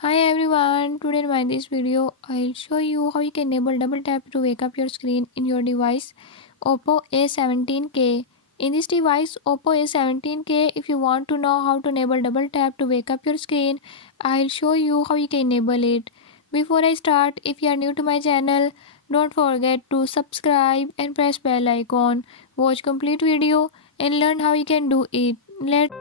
Hi everyone, today in this video I'll show you how you can enable double tap to wake up your screen in your device Oppo A17k. In this device Oppo A17k, if you want to know how to enable double tap to wake up your screen, I'll show you how you can enable it. Before I start, if you are new to my channel, don't forget to subscribe and press bell icon. Watch complete video and learn how you can do it. Let's